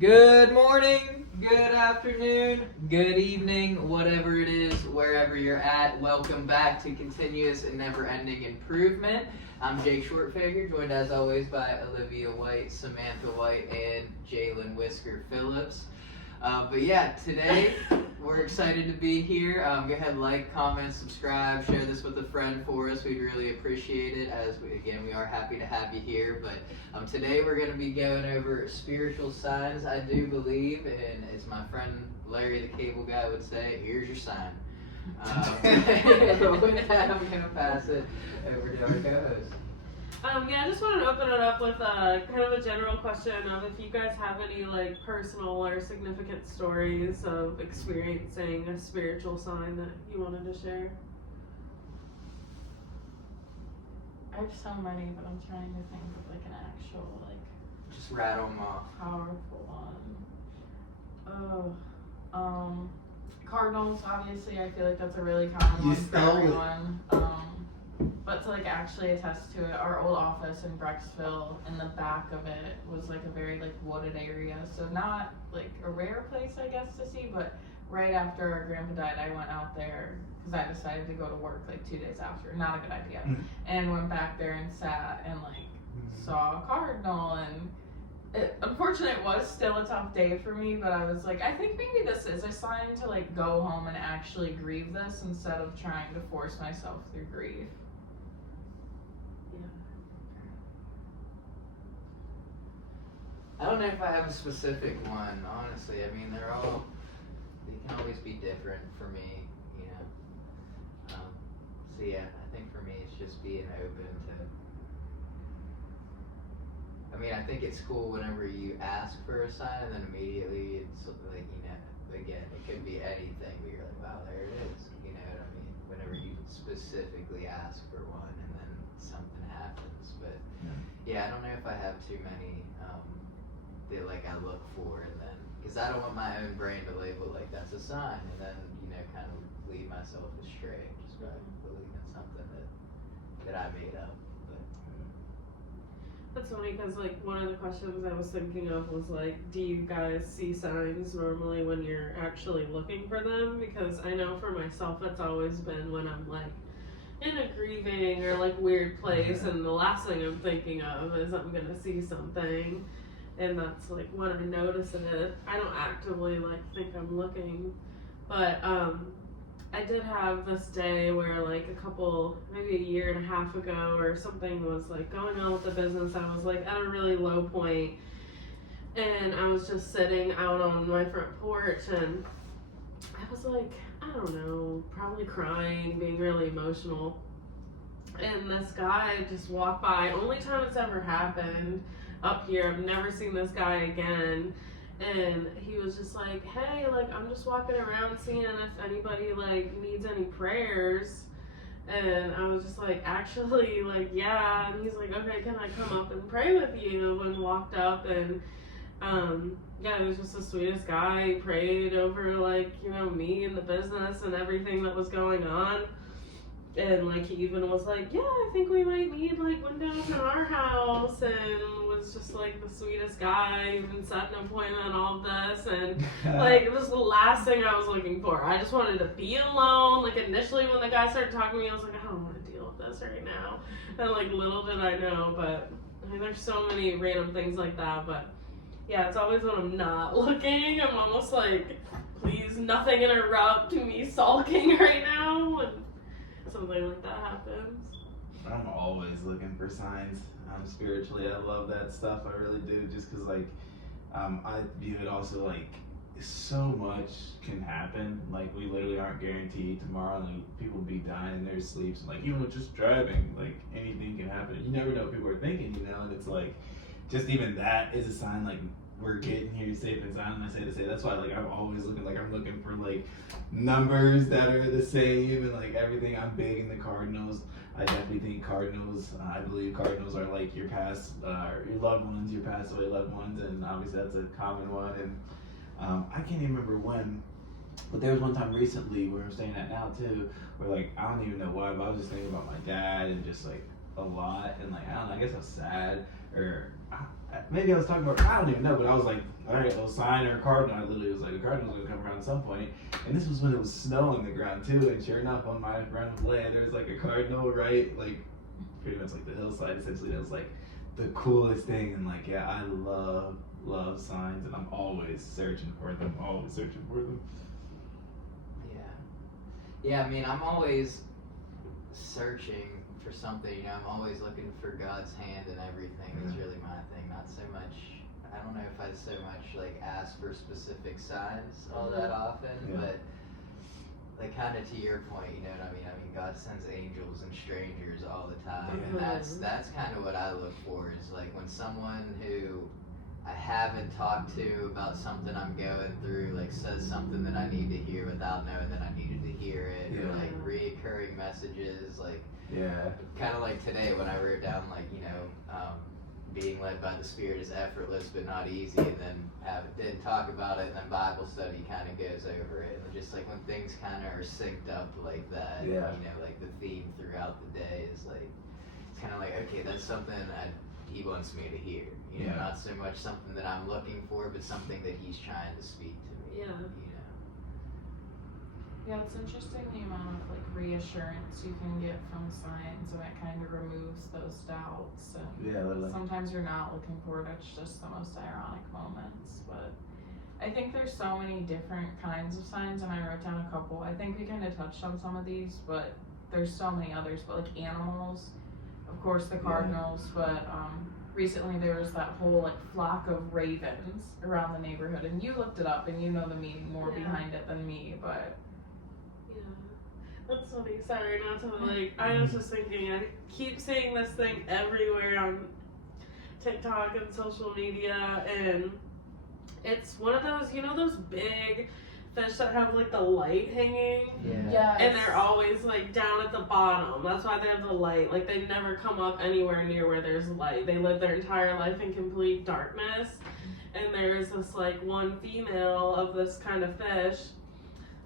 Good morning, good afternoon, good evening, whatever it is, wherever you're at. Welcome back to Continuous and Never-Ending Improvement. I'm Jake Shortfager, joined as always by Olivia White, Samantha White, and Jalen Whisker Phillips. Today we're excited to be here. Go ahead, like, comment, subscribe, share this with a friend for us. We'd really appreciate it. We are happy to have you here. But today we're going to be going over spiritual signs. I do believe, and as my friend Larry the Cable Guy would say, here's your sign. With that, I'm going to pass it over to our co-host. I just wanted to open it up with kind of a general question of if you guys have any personal or significant stories of experiencing a spiritual sign that you wanted to share. I have so many, but I'm trying to think of an actual Just rattle them off. powerful one. Cardinals, obviously, I feel like that's a really common one for everyone. But to actually attest to it, our old office in Brecksville, in the back of it was a very wooded area, so not a rare place I guess to see. But right after our grandpa died, I went out there because I decided to go to work 2 days after. Not a good idea. And went back there and sat and saw a cardinal, and unfortunately, it was still a tough day for me, but I was I think maybe this is a sign to go home and actually grieve this instead of trying to force myself through grief. I don't know if I have a specific one, honestly. I mean, they can always be different for me, you know. I think for me it's just being open to, I think it's cool whenever you ask for a sign and then immediately it's again, it could be anything, but you're wow, there it is, you know what I mean? Whenever you specifically ask for one and then something happens, but I don't know if I have too many that I look for, and then because I don't want my own brain to label that's a sign, and then kind of lead myself astray just by believing something that I made up. That's funny because one of the questions I was thinking of was do you guys see signs normally when you're actually looking for them? Because I know for myself it's always been when I'm in a grieving or weird place, and the last thing I'm thinking of is I'm gonna see something. And that's when I notice it. I don't actively think I'm looking, but I did have this day where maybe a year and a half ago or something was going on with the business. I was at a really low point, and I was just sitting out on my front porch, and I was I don't know, probably crying, being really emotional. And this guy just walked by. Only time it's ever happened up here. I've never seen this guy again. And he was just hey, I'm just walking around seeing if anybody needs any prayers. And I was just actually yeah. And he's okay, can I come up and pray with you? And walked up, and he was just the sweetest guy. He prayed over me and the business and everything that was going on. And he even was yeah, I think we might need windows in our house, and was just the sweetest guy. Even set an appointment, all of this, and it was the last thing I was looking for. I just wanted to be alone. Initially when the guy started talking to me, I was I don't want to deal with this right now. And little did I know, but there's so many random things like that. But yeah, it's always when I'm not looking. I'm almost please nothing interrupt me sulking right now. And something like that happens. I'm always looking for signs. Spiritually, I love that stuff. I really do, just because I view it also so much can happen. We literally aren't guaranteed tomorrow. People be dying in their sleeps. Just driving. Anything can happen. You never know what people are thinking. And it's just even that is a sign. We're getting here safe and sound. And I say to say that's why I'm always looking. I'm looking for numbers that are the same and everything. I'm big in the Cardinals. I definitely think Cardinals. I believe Cardinals are your past, your loved ones, your passed away loved ones, and obviously that's a common one. And I can't even remember when, but there was one time recently where I'm saying that now too, where I don't even know why, but I was just thinking about my dad and just a lot, and I don't know. I guess I was sad, or maybe I was talking about, I don't even know, but I was like, all right, a sign or a cardinal. I literally was like, a cardinal's gonna come around at some point. And this was when it was snow on the ground too. And sure enough, on my run of land, there was like a cardinal, right? Like pretty much like the hillside. Essentially, that was like the coolest thing. And like, yeah, I love signs, and I'm always searching for them. Yeah, I mean, I'm always searching for something, you know, I'm always looking for God's hand in everything is really my thing. Not so much, I don't know if I so much like ask for specific signs all that often, but like kind of to your point, you know what I mean? I mean, God sends angels and strangers all the time, and that's kind of what I look for is like when someone who I haven't talked to about something I'm going through, like says something that I need to hear without knowing that I needed to hear it, or like reoccurring messages, like kind of like today when I wrote down like, you know, being led by the Spirit is effortless but not easy, and then didn't talk about it, and then Bible study kind of goes over it, and just like when things kind of are synced up like that, you know, like the theme throughout the day is like, it's kind of like, okay, that's something that He wants me to hear, you know, not so much something that I'm looking for, but something that He's trying to speak to me, you know. Yeah, it's interesting the amount of like reassurance you can get from signs, and it kind of removes those doubts. And sometimes you're not looking for it; it's just the most ironic moments. But I think there's so many different kinds of signs, and I wrote down a couple. I think we kind of touched on some of these, but there's so many others. But like animals, of course, the cardinals. But recently there was that whole like flock of ravens around the neighborhood, and you looked it up, and you know the meaning more behind it than me, but. That's funny. Sorry, not to like. I was just thinking. I keep seeing this thing everywhere on TikTok and social media, and it's one of those, you know, those big fish that have like the light hanging. Yeah. And they're always like down at the bottom. That's why they have the light. Like they never come up anywhere near where there's light. They live their entire life in complete darkness. And there's this like one female of this kind of fish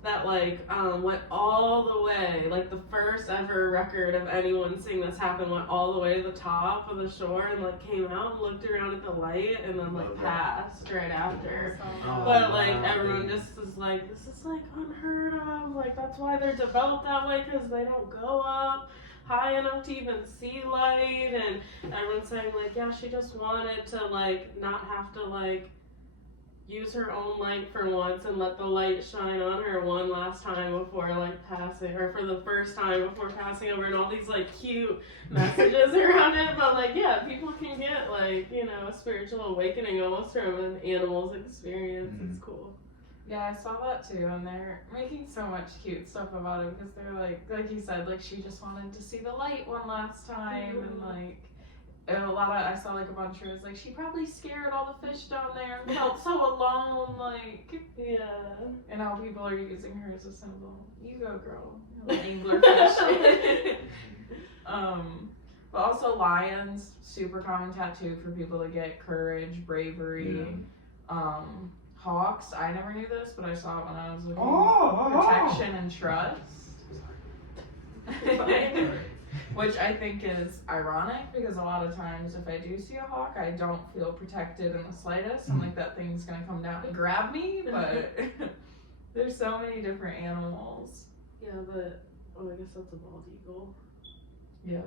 that like went all the way, like the first ever record of anyone seeing this happen went all the way to the top of the shore and like came out and looked around at the light and then like passed right after. But like everyone just is like, this is like unheard of, like that's why they're developed that way, because they don't go up high enough to even see light. And everyone's saying like, yeah, she just wanted to like not have to like use her own light for once and let the light shine on her one last time before like passing, or for the first time before passing over, and all these like cute messages around it. But like, yeah, people can get like, you know, a spiritual awakening almost from an animal's experience. It's cool. Yeah, I saw that too, and they're making so much cute stuff about it because they're like you said, like she just wanted to see the light one last time, and like. And a lot of, I saw like a bunch of, it was like, she probably scared all the fish down there and felt so alone, like, and how people are using her as a symbol. You go, girl. Like anglerfish. But also lions, super common tattoo for people to get courage, bravery. Hawks, I never knew this, but I saw it when I was looking. Protection and trust. Which I think is ironic because a lot of times if I do see a hawk, I don't feel protected in the slightest. I'm like, that thing's gonna come down and grab me, but there's so many different animals. Yeah, but, I guess that's a bald eagle. Yeah.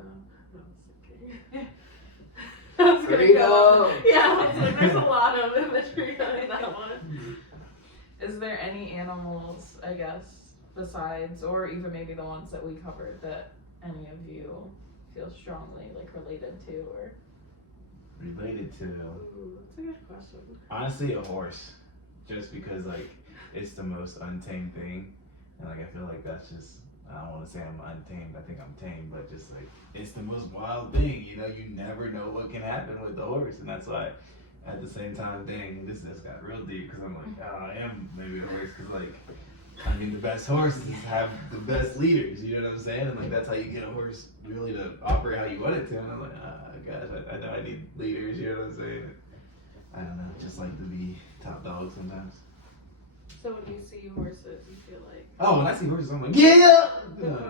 I was gonna go. Yeah, I was like, there's a lot of imagery on that one. Is there any animals, I guess, besides, or even maybe the ones that we covered, that any of you feel strongly like related to, or related to? That's a good question. Honestly, a horse, just because like it's the most untamed thing, and like I feel like that's just, I don't want to say I'm untamed, I think I'm tamed, but just like it's the most wild thing, you know. You never know what can happen with the horse, and that's why at the same time, dang, this got real deep because I'm like, oh, I am maybe a horse, because like, I mean, the best horses have the best leaders, you know what I'm saying? And like, that's how you get a horse really to operate how you want it to. And I'm like, gosh, I know I need leaders, you know what I'm saying? I don't know, just like to be top dog sometimes. So when you see horses, you feel like... Oh, when I see horses, I'm like, yeah! That's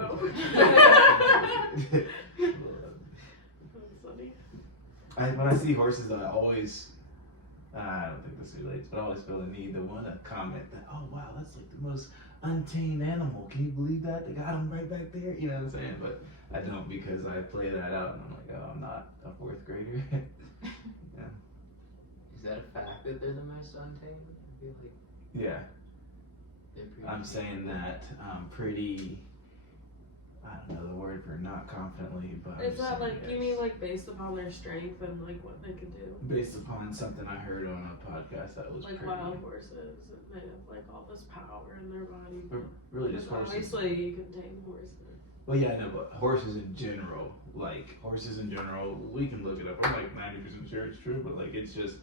funny. when I see horses, I always, I don't think this relates, but I always feel the need to want to comment that, oh wow, that's like the most untamed animal. Can you believe that? They got him right back there. You know what I'm saying? But I don't, because I play that out and I'm like, oh, I'm not a fourth grader. Is that a fact that they're the most untamed? I feel like Yeah, they're pretty. I'm saying that pretty. I don't know the word for not confidently, but I'm Is that saying like, you yes. mean like based upon their strength and like what they could do? Based upon something I heard on a podcast that was Like pretty. wild horses, and they have like all this power in their body. But really, just Because horses. obviously you can tame horses. Well, yeah, no, but horses in general, we can look it up. I'm like 90% sure it's true, but like it's just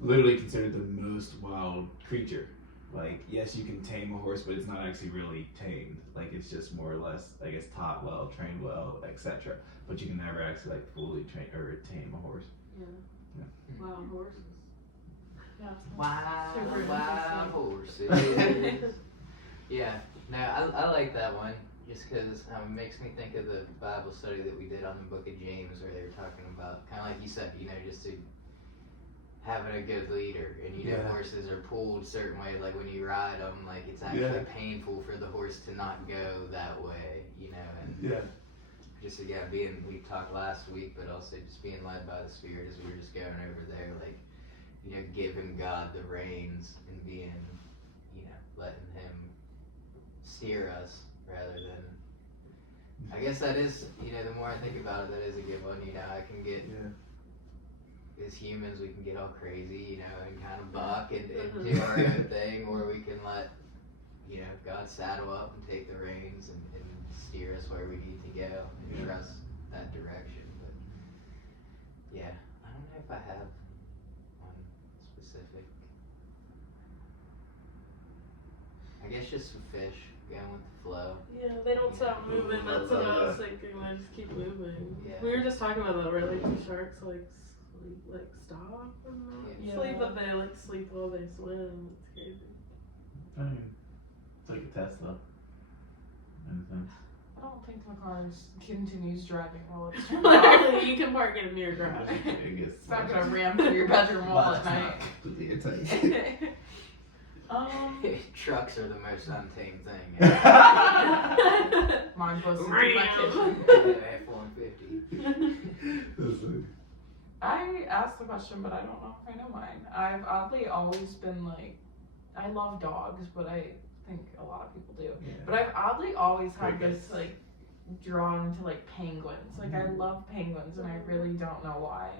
literally considered the most wild creature. Like, yes, you can tame a horse, but it's not actually really tamed. Like, it's just more or less, I guess, taught well, trained well, etc. But you can never actually like fully train or tame a horse. Yeah. Wild horses. Yeah. Wild, Super wild horses. Yeah, no, I like that one just because it makes me think of the Bible study that we did on the book of James where they were talking about, kind of like you said, just to having a good leader. And Yeah. horses are pulled a certain way, like when you ride them, like it's actually painful for the horse to not go that way, and Yeah. just again we talked last week, but also just being led by the Spirit as we were just going over there, like giving God the reins and being, letting Him steer us rather than. I guess that is, the more I think about it, that is a good one. I can get as humans, we can get all crazy, and kind of buck and do our own thing, or we can let, God saddle up and take the reins and steer us where we need to go and trust that direction. But yeah, I don't know if I have one specific. I guess just some fish going with the flow. Yeah, they don't stop moving. That's what I was thinking. They just keep moving. Yeah. We were just talking about that. Where like the sharks stop and not sleep, but they sleep while they swim. It's crazy. I mean, it's like a Tesla. In a sense. I don't think my car continues driving while it's Literally, you can park it in your garage. It's not gonna ram through your bedroom wall at night. Trucks are the most untamed thing. Mine goes through Ram. my kitchen. F-150. I asked the question, but I don't know if I know mine. I've oddly always been like, I love dogs, but I think a lot of people do. Yeah. But I've oddly always had Crickets. this drawn to penguins. I love penguins, and I really don't know why.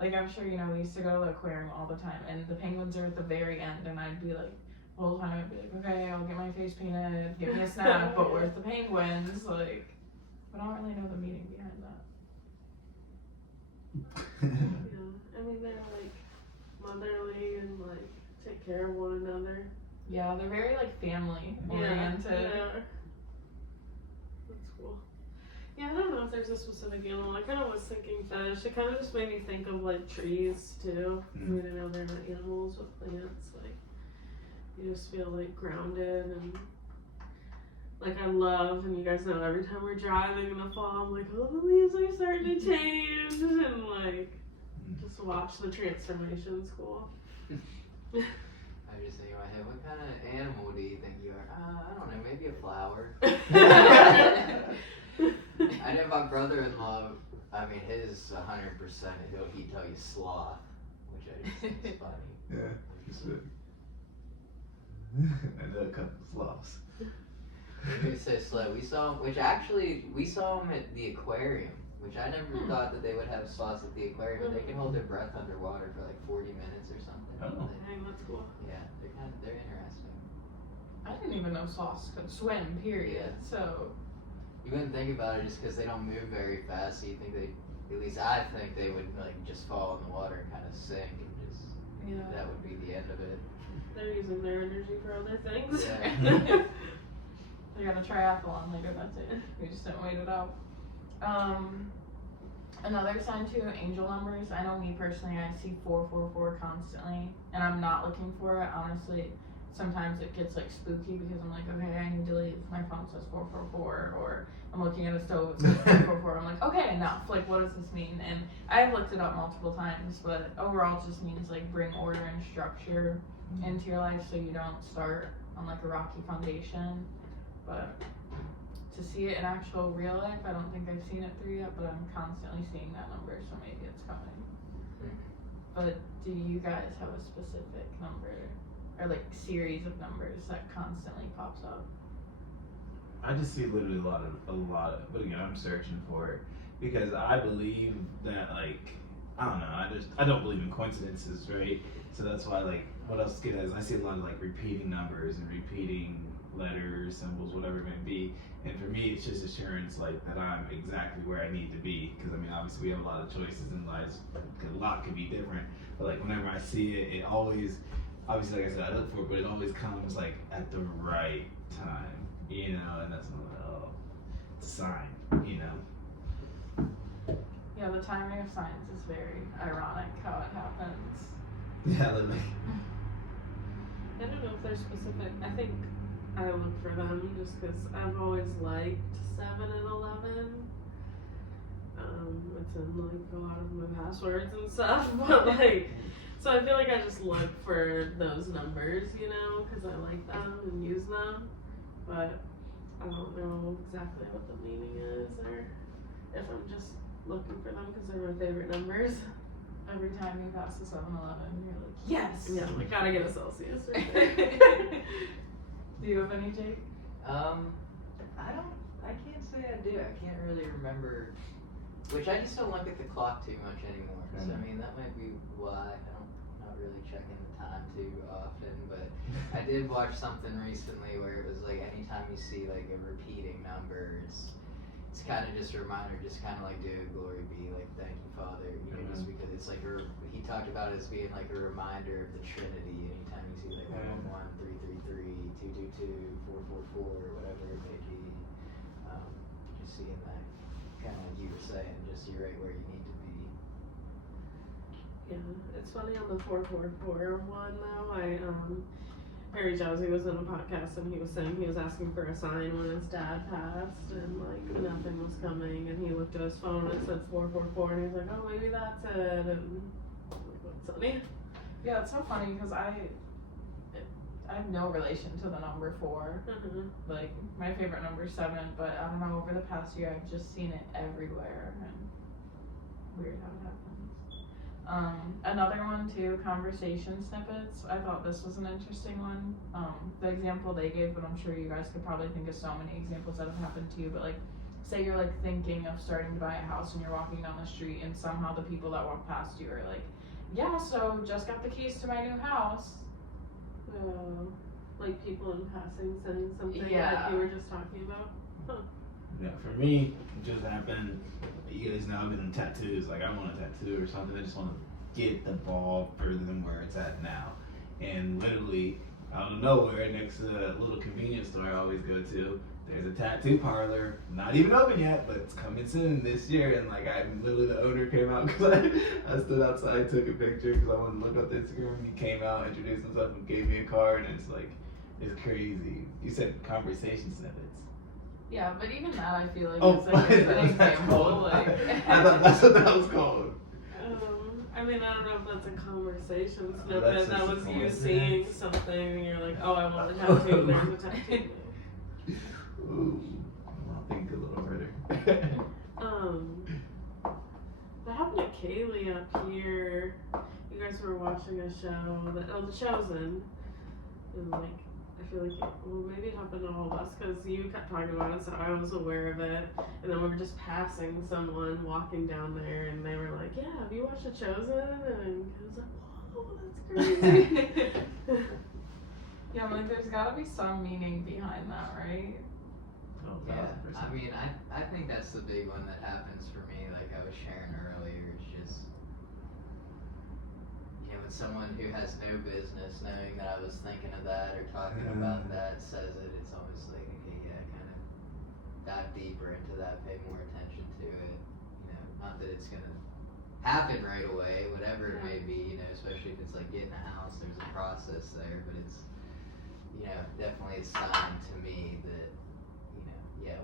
I'm sure we used to go to the aquarium all the time, and the penguins are at the very end, and I'd be like, the whole time I'd be like, okay, I'll get my face painted, give me a snack, but where's the penguins? But I don't really know the meaning behind that. Yeah, I mean they're motherly and take care of one another. Yeah, they're very family oriented. Yeah. That's cool. Yeah, I don't know if there's a specific animal. I kind of was thinking fish. It kind of just made me think of trees too. I mean, I know they're not animals, but plants. You just feel grounded and I love, and you guys know every time we're driving in the fall, I'm oh, the leaves are starting to change, and just watch the transformation. It's cool. I just think in my head, what kind of animal do you think you are? I don't know, maybe a flower. I know my brother-in-law, his 100%, he'd tell you sloth, which I just think is funny. Yeah, it's good. I know a couple of sloths. They're so slow. We saw them at the aquarium, which I never thought that they would have sloths at the aquarium. But they can hold their breath underwater for 40 minutes or something. Oh. Dang, that's cool. Yeah, they're interesting. I didn't even know sloths could swim, period. Yeah. So, You wouldn't think about it just because they don't move very fast. So you think at least I think they would just fall in the water and kind of sink and just that would be the end of it. They're using their energy for other things. Yeah. they got a triathlon later, that's it. We just didn't wait it out. Another sign too, angel numbers. I know me personally, I see 444 constantly, and I'm not looking for it. Honestly, sometimes it gets like spooky because I'm like, okay, I need to leave. My phone says 444, or I'm looking at a stove, it says 444. I'm like, okay, enough. Like, what does this mean? And I've looked it up multiple times, but overall, it just means like bring order and structure into your life so you don't start on like a rocky foundation. But to see it in actual real life, I don't think I've seen it through yet, but I'm constantly seeing that number, so maybe it's coming. But do you guys have a specific number or like series of numbers that constantly pops up? I just see literally a lot of, but again, I'm searching for it because I believe that, like, I don't know, I don't believe in coincidences, right? So that's why, like, what else get is I see a lot of like repeating numbers and repeating letters, symbols, whatever it may be. And for me, it's just assurance, like, that I'm exactly where I need to be. Because I mean, obviously, we have a lot of choices in lives. A lot could be different, but like whenever I see it, it always, obviously, like I said, I look for it, but it always comes like at the right time, you know. And that's not it's a sign, you know. Yeah, the timing of signs is very ironic how it happens. Yeah, like. I don't know if they're specific. I think I look for them just because I've always liked 7 and 11. It's in like a lot of my passwords and stuff, but like, so I feel like I just look for those numbers, you know, because I like them and use them, but I don't know exactly what the meaning is or if I'm just looking for them because they're my favorite numbers. Every time you pass the 7-Eleven, you're like, yes! Yeah, we gotta get a Celsius right there. Do you have any, Jake? I can't say I do. I can't really remember, which I just don't look at the clock too much anymore. So I mean, that might be why I'm not really checking the time too often. But I did watch something recently where it was like anytime you see like a repeating number, it's kind of just a reminder, just kind of like, dude, glory be, like, thank you, Father, you know, just because it's like, he talked about it as being like a reminder of the Trinity. Anytime you see like 1, 1, 3, 3, 3, 2, 2, 2, 4, 4, 4, whatever it may be, just seeing that, kind of like you were saying, just you're right where you need to be. Yeah, it's funny on the 444 one though. Perry Josie was in a podcast and he was saying he was asking for a sign when his dad passed and like nothing was coming and he looked at his phone and it said 444 and he was like, oh, maybe that's it. And I'm like, what's funny? Yeah, it's so funny because I have no relation to the number 4. Like, my favorite number is 7, but I don't know, over the past year I've just seen it everywhere and weird how it happens. Another one too, conversation snippets. I thought this was an interesting one. The example they gave, but I'm sure you guys could probably think of so many examples that have happened to you, but like, say you're like thinking of starting to buy a house and you're walking down the street and somehow the people that walk past you are like, yeah, so just got the keys to my new house. Like people in passing saying something Yeah. like you were just talking about. Huh. Yeah, for me, it just happened. You guys know I've been in tattoos. Like, I want a tattoo or something. I just want to get the ball further than where it's at now. And literally, out of nowhere, next to the little convenience store I always go to, there's a tattoo parlor. Not even open yet, but it's coming soon this year. And like, the owner came out because I stood outside, took a picture because I wanted to look up the Instagram. He came out, introduced himself, and gave me a card. And it's like, it's crazy. You said conversation snippets. Yeah, but even that I feel like Oh, it's like an that's example. called. Like, I thought that's what that was called. I mean, I don't know if that's a conversation That's snippet. just That a was you coincidence. seeing something and you're like, oh, I want a tattoo. There's a tattoo. Ooh, I'll think a little further. That happened to Kaylee up here. You guys were watching a show, The Chosen, and like, I feel like, well, maybe it happened to all of us because you kept talking about it, so I was aware of it. And then we were just passing someone walking down there, and they were like, "Yeah, have you watched The Chosen?" And I was like, "Whoa, that's crazy." yeah, I'm like, there's gotta be some meaning behind that, right? Oh, Yeah, 1000%. I mean, I think that's the big one that happens for me, like I was sharing earlier. It's just, you know, when someone who has no business knowing that I was thinking of that or talking about that says it, it's almost like, okay, yeah, kind of dive deeper into that, pay more attention to it. You know, not that it's gonna happen right away, whatever it may be, you know, especially if it's like getting a house, there's a process there, but it's, definitely a sign to me that,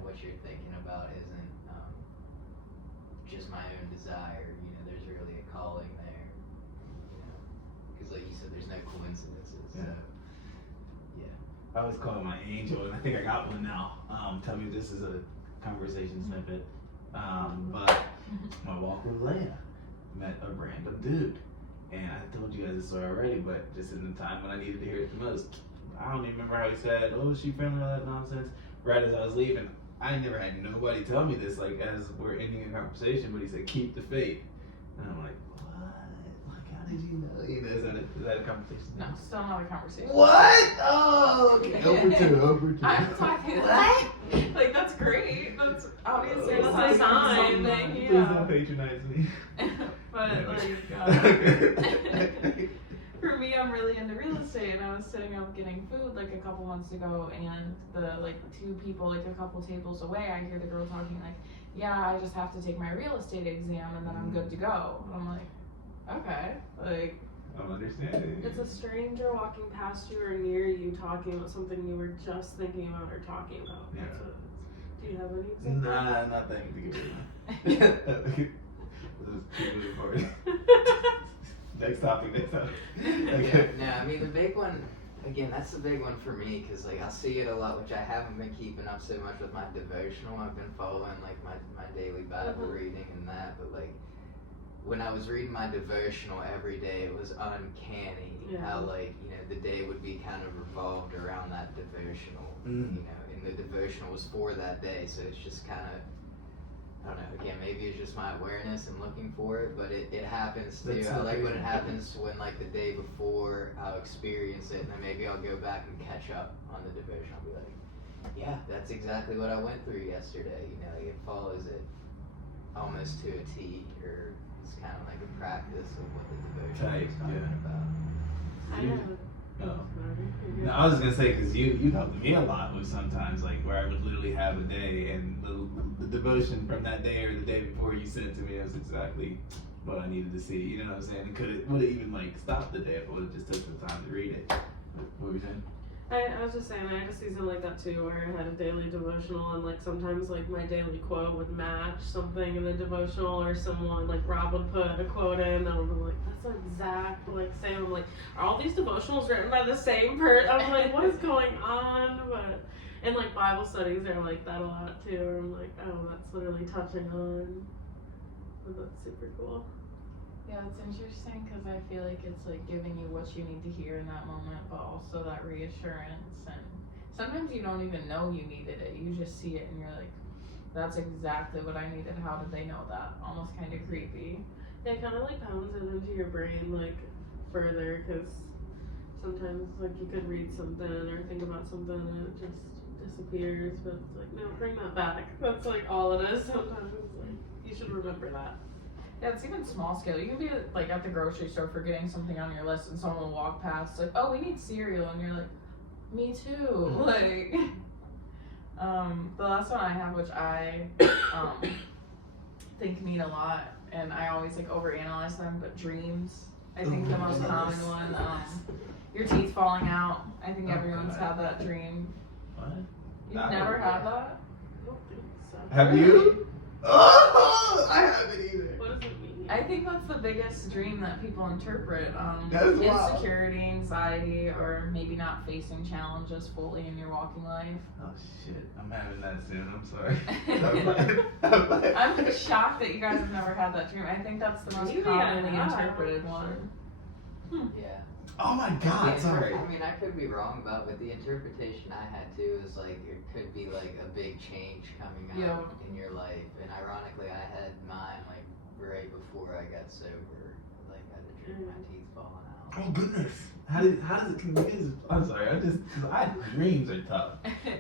what you're thinking about isn't just my own desire. There's really a calling there. Because like you said, there's no coincidences. Yeah. So, yeah. I always call it my angel, and I think I got one now. Tell me if this is a conversation snippet. But my walk with Leia, met a random dude. And I told you guys this story already, but just in the time when I needed to hear it the most. I don't even remember how he said, "Oh, is she friendly?" All that nonsense. Right as I was leaving, I never had nobody tell me this, like as we're ending a conversation, but he said, "Keep the faith." And I'm like, what? Like, how did you know? Is that a conversation? No, still not a conversation. What? Oh, okay. Over two. I'm talking what? Like that's great. That's obviously It's a a sign. something. Please Yeah. don't patronize me. But for me, I'm really into real estate, and I was sitting up getting food like a couple months ago, and the like two people like a couple tables away, I hear the girl talking like, "Yeah, I just have to take my real estate exam, and then I'm good to go." And I'm like, okay, like. I'm understanding. It's a stranger walking past you or near you talking about something you were just thinking about or talking about. Yeah. That's what it is. Do you have any examples? Nah, not that particular. This is too moving forward. Next topic. Okay. No, I mean the big one. Again, that's the big one for me because like I see it a lot, which I haven't been keeping up so much with my devotional. I've been following like my daily Bible reading and that, but like when I was reading my devotional every day, it was uncanny how like the day would be kind of revolved around that devotional. And the devotional was for that day, so it's just kind of. I don't know, again, maybe it's just my awareness and looking for it, but it happens too. That's I like when it amazing. happens when like the day before I'll experience it and then maybe I'll go back and catch up on the devotion. I'll be like, yeah, that's exactly what I went through yesterday. Like it follows it almost to a T, or it's kind of like a practice of what the devotion Type, is talking yeah. about. I You- have Oh. a No, I was gonna say because you helped me a lot with sometimes like where I would literally have a day and the devotion from that day or the day before you sent it to me was exactly what I needed to see. You know what I'm saying? It would have even like stopped the day if I would have just took the time to read it. What were you saying? I was just saying, I had a season like that too, where I had a daily devotional, and like sometimes like my daily quote would match something in the devotional, or someone like Rob would put a quote in, and I'm like, that's the exact like same. I'm like, are all these devotionals written by the same person? I'm like, what is going on? But and like Bible studies are like that a lot too. Where I'm like, oh, that's literally touching on. But that's super cool. Yeah, it's interesting because I feel like it's like giving you what you need to hear in that moment, but also that reassurance. And sometimes you don't even know you needed it. You just see it and you're like, that's exactly what I needed. How did they know that? Almost kind of creepy. It kind of like pounds it into your brain like further, because sometimes like you could read something or think about something and it just disappears, but it's like, no, bring that back. That's like all it is. Sometimes it's like, you should remember that. Yeah, it's even small scale. You can be like at the grocery store forgetting something on your list and someone will walk past like, oh, we need cereal, and you're like, me too. Like, the last one I have, which I think mean a lot, and I always like overanalyze them, but dreams, I think the most common one. Your teeth falling out. I think everyone's had that dream. What? You've That never one, had yeah. that? I don't think so. Have you? Oh, I haven't either. What does it mean? I think that's the biggest dream that people interpret. That's wild. Insecurity, anxiety, or maybe not facing challenges fully in your walking life. Oh shit, I'm having that soon. I'm sorry. I'm shocked that you guys have never had that dream. I think that's the most Maybe I commonly have. interpreted one. Yeah. Oh my The god, inter- sorry. I mean, I could be wrong about, but the interpretation I had too is like it could be like a big change coming up in your life. And ironically, I had mine like right before I got sober. Like I had a dream of my teeth falling out. Oh goodness. How does it confuse? I'm sorry. Dreams are tough.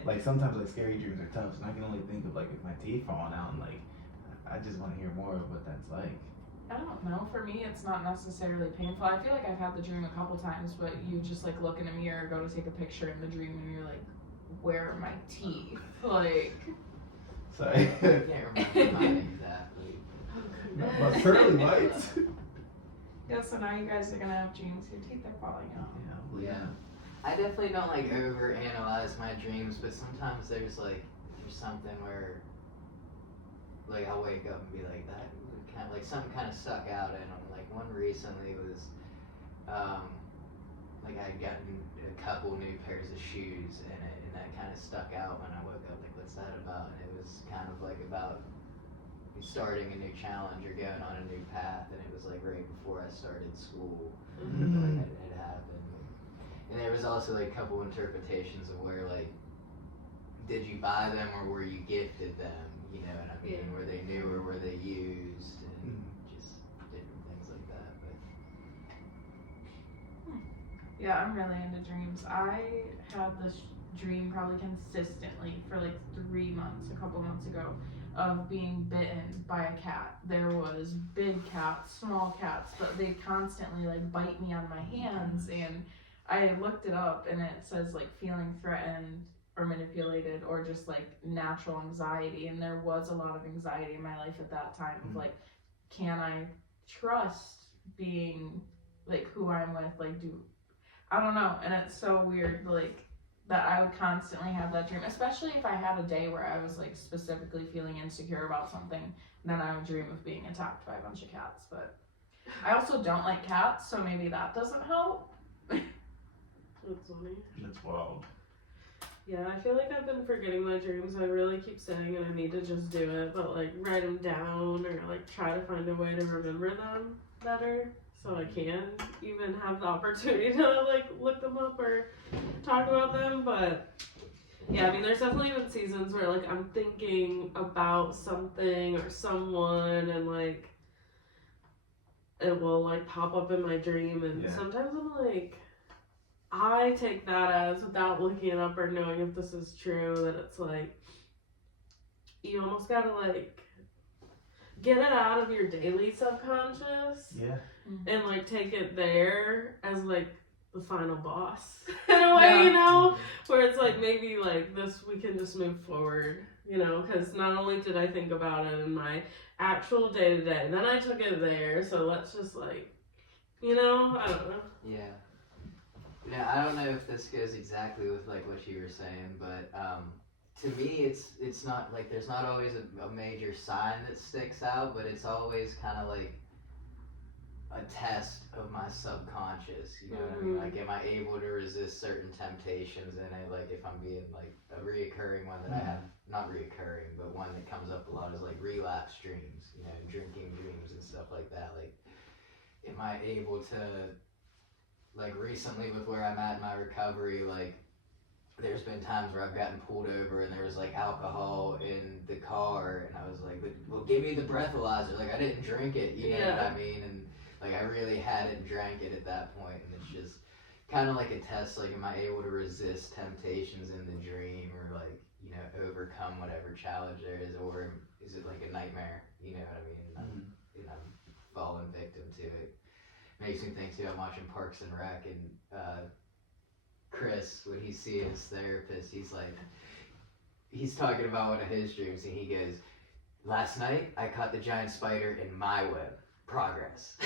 Like sometimes like scary dreams are tough, and I can only think of like if my teeth falling out, and like I just want to hear more of what that's like. I don't know. For me, it's not necessarily painful. I feel like I've had the dream a couple times, but you just like look in a mirror, go to take a picture in the dream, and you're like, where are my teeth? Like. Sorry. I can't remember mine exactly. My pearly whites. Yeah, so now you guys are gonna have dreams. Your teeth are falling out. Yeah. I definitely don't like overanalyze my dreams, but sometimes there's something where like I'll wake up and be like that kind of like something kind of stuck out in them. Like one recently was like I had gotten a couple new pairs of shoes and that kind of stuck out when I woke up. Like what's that about? And it was kind of like about starting a new challenge or going on a new path, and it was like right before I started school. Like it happened. And there was also like a couple interpretations of where like, did you buy them or were you gifted them? You know what I mean? Yeah. Were they new or were they used? And just different things like that. But Yeah, I'm really into dreams. I had this dream probably consistently for like 3 months, a couple months ago, of being bitten by a cat. There was big cats, small cats, but they constantly like bite me on my hands, and I looked it up and it says like feeling threatened or manipulated or just like natural anxiety, and there was a lot of anxiety in my life at that time of like, can I trust being like who I'm with, like I don't know, and it's so weird like that I would constantly have that dream, especially if I had a day where I was like specifically feeling insecure about something, then I would dream of being attacked by a bunch of cats. But I also don't like cats, so maybe that doesn't help. That's funny. That's wild. Yeah, I feel like I've been forgetting my dreams. I really keep saying I need to just do it, but like write them down or like try to find a way to remember them better so I can even have the opportunity to like look them up or talk about them. But yeah, I mean, there's definitely been seasons where like I'm thinking about something or someone and like it will like pop up in my dream, and sometimes I'm like, I take that as, without looking it up or knowing if this is true, that it's like you almost gotta like get it out of your daily subconscious and like take it there as like the final boss in a way, you know, where it's like maybe like this we can just move forward, you know, because not only did I think about it in my actual day-to-day, then I took it there, so let's just like, you know, I don't know. Yeah, I don't know if this goes exactly with like what you were saying, but to me it's not like there's not always a major sign that sticks out, but it's always kind of like a test of my subconscious, you know what I mean? Like, am I able to resist certain temptations in it? Like, if I'm being like a reoccurring one that I have, not reoccurring, but one that comes up a lot is like relapse dreams, you know, drinking dreams and stuff like that. Like, am I able to, like recently with where I'm at in my recovery, like there's been times where I've gotten pulled over and there was like alcohol in the car and I was like, well, give me the breathalyzer. Like, I didn't drink it, you know what I mean? And like, I really hadn't drank it at that point, and it's just kind of like a test, like, am I able to resist temptations in the dream or like, you know, overcome whatever challenge there is, or is it like a nightmare, you know what I mean? And I'm falling victim to it. Makes me think too, I'm watching Parks and Rec, and Chris, when he's seeing his therapist, he's talking about one of his dreams, and he goes, last night I caught the giant spider in my web. Progress.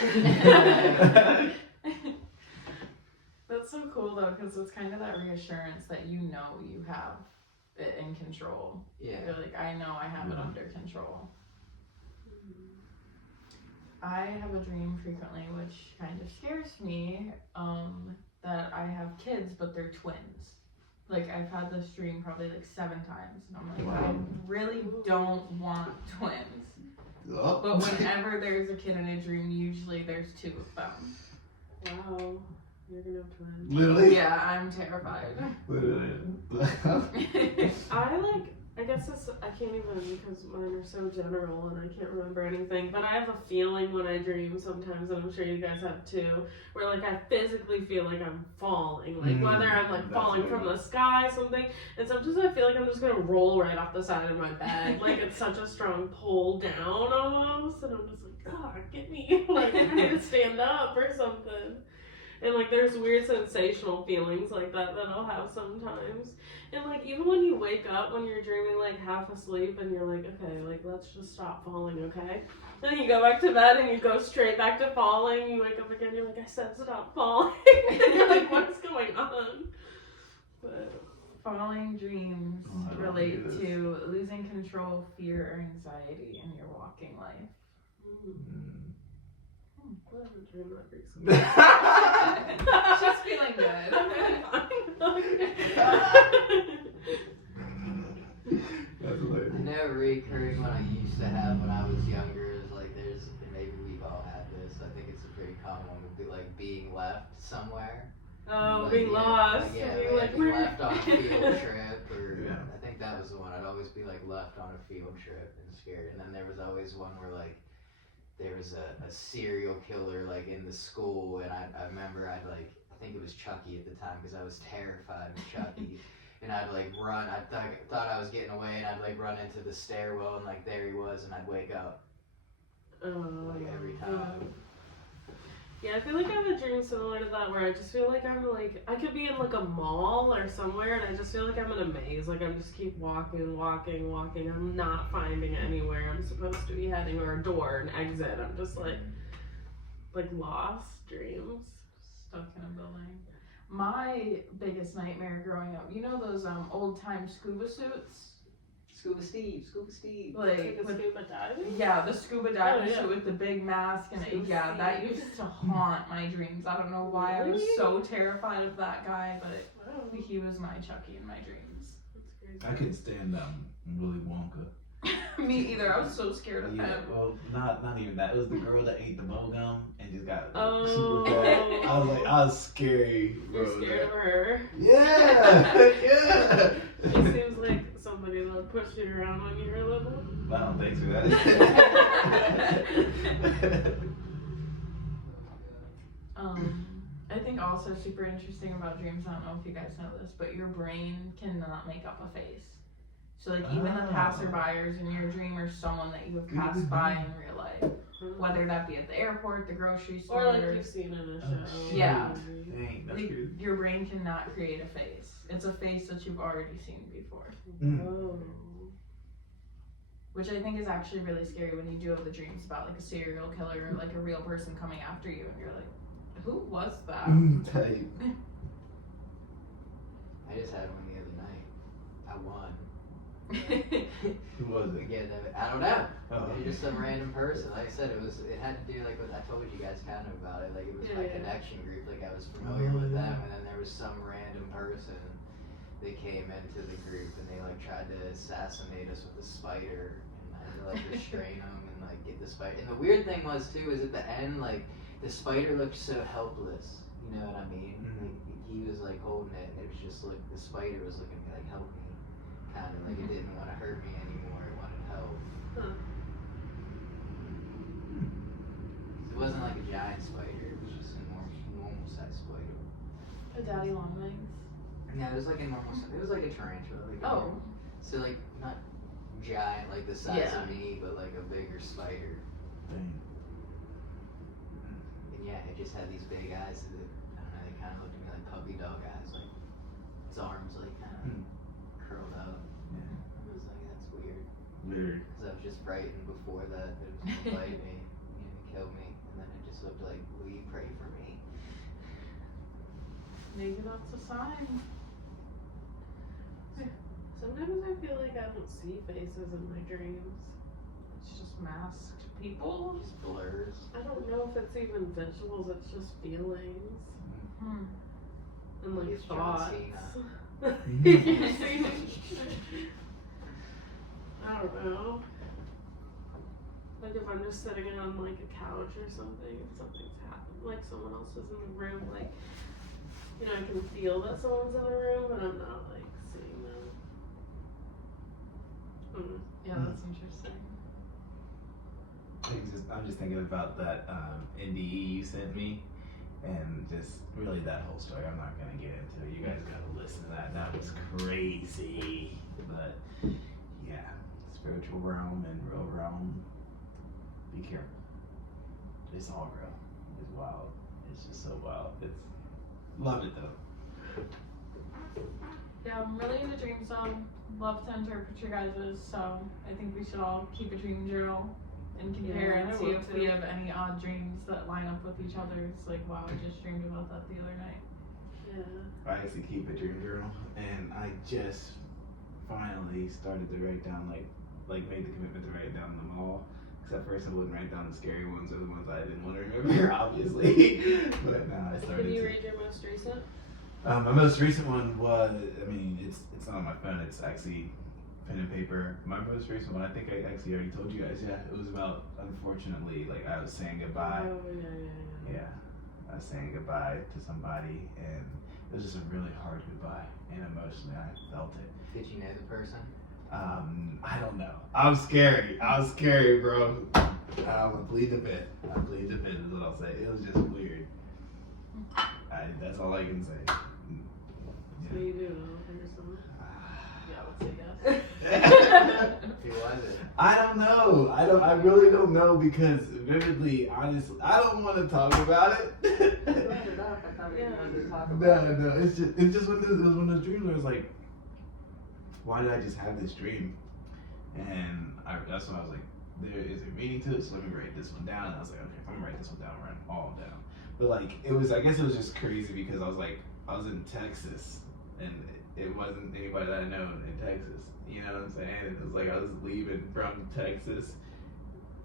That's so cool though, because it's kind of that reassurance that you know you have it in control. Yeah. You're like, I know I have it under control. I have a dream frequently, which kind of scares me, that I have kids, but they're twins. Like, I've had this dream probably like 7 times, and I'm like, I really don't want twins. But whenever there's a kid in a dream, usually there's 2 of them. Wow. You're gonna have twins. Literally? Yeah, I'm terrified. I guess I can't even, because mine are so general and I can't remember anything, but I have a feeling when I dream sometimes, and I'm sure you guys have too, where like I physically feel like I'm falling, like whether I'm like falling from the sky, something, and sometimes I feel like I'm just gonna roll right off the side of my bed, like it's such a strong pull down almost, and I'm just like, God, get me, like I need to stand up or something. And like there's weird sensational feelings like that I'll have sometimes. And like even when you wake up when you're dreaming like half asleep and you're like, okay, like let's just stop falling, okay? Then you go back to bed and you go straight back to falling, you wake up again, you're like, I said stop falling. And you're like, what's going on? following dreams Oh, I don't relate do this. to losing control, fear, or anxiety in your walking life? What a dream that freaks me She's feeling good. That's hilarious. I know a recurring one I used to have when I was younger is like there's, and maybe we've all had this, I think it's a pretty common one, would be like being left somewhere. Oh, Like, being yeah, lost. Like, yeah, being like where- left on a field trip, or Yeah. I think that was the one. I'd always be like left on a field trip and scared. And then there was always one where like there was a serial killer like in the school, and I remember I'd like, I think it was Chucky at the time because I was terrified of Chucky. And I'd like run. I thought I was getting away, and I'd like run into the stairwell, and like there he was, and I'd wake up like every time. Yeah, I feel like I have a dream similar to that where I just feel like I'm like, I could be in like a mall or somewhere and I just feel like I'm in a maze. Like I'm just keep walking. I'm not finding anywhere I'm supposed to be heading or a door, an exit. I'm just like lost dreams. Stuck in a building. My biggest nightmare growing up, you know those old time scuba suits? Scuba Steve. Like Like a with, scuba diving? yeah, the scuba diving Oh, yeah. suit with the big mask and Scuba yeah, that Steve. used to haunt my dreams. I don't know why I was Really? so terrified of that guy, but Wow, he was my Chucky in my dreams. that's crazy. I could stand Willy Wonka. Me either. I was so scared of Yeah, him. well, not even that. It was the girl that ate the bubble gum and just got Oh. super fat. I was like, I was scary, bro. You're scared of her. Yeah, yeah. She seems like somebody that would push you around when you were little. I don't think so. I think also super interesting about dreams, I don't know if you guys know this, but your brain cannot make up a face. So like even the Oh. passerbyers in your dream are someone that you have passed by in real life. Whether that be at the airport, the grocery store, Or like you've seen in a show. Yeah. Dang, that's like, good. your brain cannot create a face. It's a face that you've already seen before. Oh. Which I think is actually really scary when you do have the dreams about like a serial killer or like a real person coming after you and you're like, who was that? Tight. I just had one the other night. I won. Who was it? Again, I don't know. Oh, It was just some random person. Like I said, it had to do like what I told you guys kind of about it. Like it was my Yeah. connection group. Like I was familiar Oh, with yeah. them, and then there was some random person that came into the group, and they like tried to assassinate us with a spider, and I had to like restrain them and like get the spider. And the weird thing was too is at the end like the spider looked so helpless. You know what I mean? Mhm. Like, he was like holding it, and it was just like the spider was looking like help me, kind of like it didn't want to hurt me anymore. It wanted help. Huh. It wasn't like a giant spider. It was just a normal sized spider. A daddy long legs. Yeah, it was like a normal. It was like a tarantula. Like a Oh. normal- so like not giant like the size Yeah. of me, but like a bigger spider. Dang. And yeah, it just had these big eyes that I don't know. They kind of looked at me like puppy dog eyes. Like its arms like kind of curled up. Yeah. I was like, that's weird. Weird. Because I was just frightened before that it was gonna bite me and kill me, and then it just looked like, will you pray for me? Maybe that's a sign. Sometimes I feel like I don't see faces in my dreams. It's just masked people. Just blurs. I don't know if it's even visuals, it's just feelings Hmm. and like It's John thoughts. Cena. I don't know. Like if I'm just sitting on like a couch or something and something's happened, like someone else is in the room, like, you know, I can feel that someone's in the room, but I'm not like seeing them. Yeah, that's interesting. I'm just thinking about that NDE you sent me, and just really that whole story. I'm not gonna get into it. You guys gotta listen to that. That was crazy. But yeah, spiritual realm and real realm. Be careful. It's all real. It's wild. It's just so wild. It's love it though. Yeah, I'm really into Dream Zone. Love to interpret your guys's, so I think we should all keep a dream journal and compare Yeah, and I see will if we too. have any odd dreams that line up with each other. It's like, wow, I just dreamed about that the other night. Yeah. I actually keep a dream journal, and I just finally started to write down like made the commitment to write down them all. Because at first I wouldn't write down the scary ones or the ones I didn't want to remember, obviously. But now I started. Can you to. read your most recent? My most recent one was, I mean, it's not on my phone. It's actually pen and paper. My most recent one, I think I actually already told you guys. Yeah, it was about, unfortunately, like I was saying goodbye. Oh, yeah. Yeah, I was saying goodbye to somebody, and it was just a really hard goodbye, and emotionally I felt it. Did you know the person? I don't know. I'm scary, bro. I bleed a bit. Is what I'll say. It was just weird. That's all I can say. So you do know the person? Yeah, I would say yes. Who was it? I don't know. I really don't know because vividly, honestly, I don't want to talk about it. I thought we wanted to talk about it. No. It's just one of those dreams where it's like, why did I just have this dream? And that's when I was like, there is a meaning to it, so let me write this one down. And I was like, okay, if I'm gonna write this one down, I'll write them all down. But like, I guess it was just crazy because I was in Texas, and it wasn't anybody that I know in Texas. You know what I'm saying? It was like I was leaving from Texas,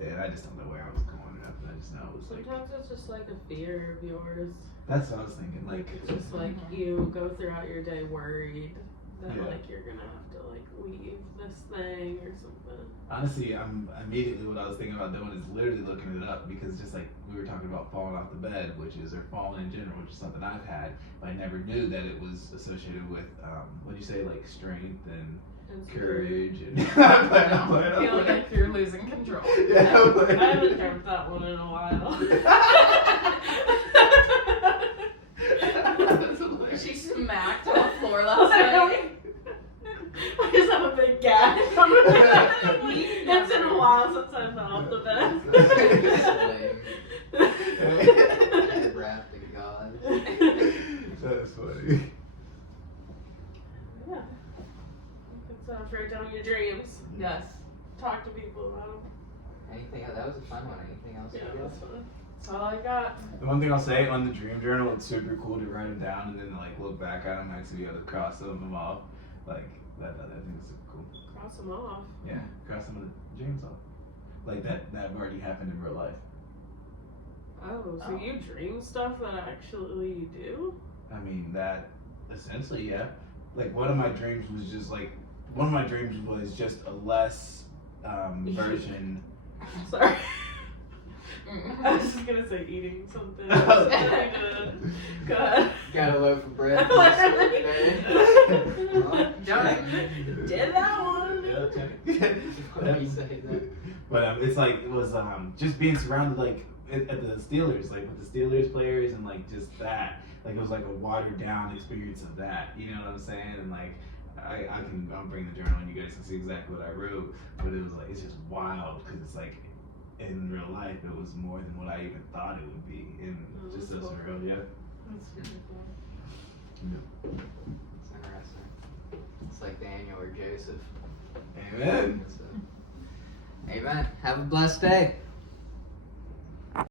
and I just don't know where I was going. I just know it was like. Sometimes it's just like a fear of yours. That's what I was thinking. Like, It's just like you go throughout your day worried that Yeah. like you're gonna have to like leave this thing or something. honestly, I'm immediately what I was thinking about doing is literally looking it up because just like we were talking about falling off the bed, or falling in general, which is something I've had, but I never knew that it was associated with what'd you say, like strength and courage and. I feel like you're losing control. Yeah, I haven't dreamt that one in a while. She smacked on the floor last night. I just have a big gag. It's been a while since I fell off the bed. Wrapped in God. That's funny. Yeah. It's write down your dreams. Yes. Talk to people about them. Anything else? That was a fun one. Anything else? Yeah, you got? that's fun. That's all I got. The one thing I'll say on the dream journal, it's super cool to write them down and then like look back at them, actually be able to cross some of them off. Like that I think is super cool. Cross them off. Yeah, cross some of the dreams off. Like that have already happened in real life. Oh, so Oh. you dream stuff that actually you do? I mean that essentially, yeah. Like one of my dreams was just a less version. Sorry. Mm. I was just gonna say eating something. Something good. Go ahead. Got a loaf of bread. Done. Did that one. Why do you say that? But it's like it was just being surrounded like at the Steelers, like with the Steelers players and like just that. Like it was like a watered down experience of that. You know what I'm saying? And like I'll bring the journal and you guys can see exactly what I wrote. But it was like it's just wild because it's like in real life it was more than what I even thought it would be. And Oh, just so that's cool. surreal, yeah. That's really cool. It's interesting. It's like Daniel or Joseph. Amen. Amen. Have a blessed day.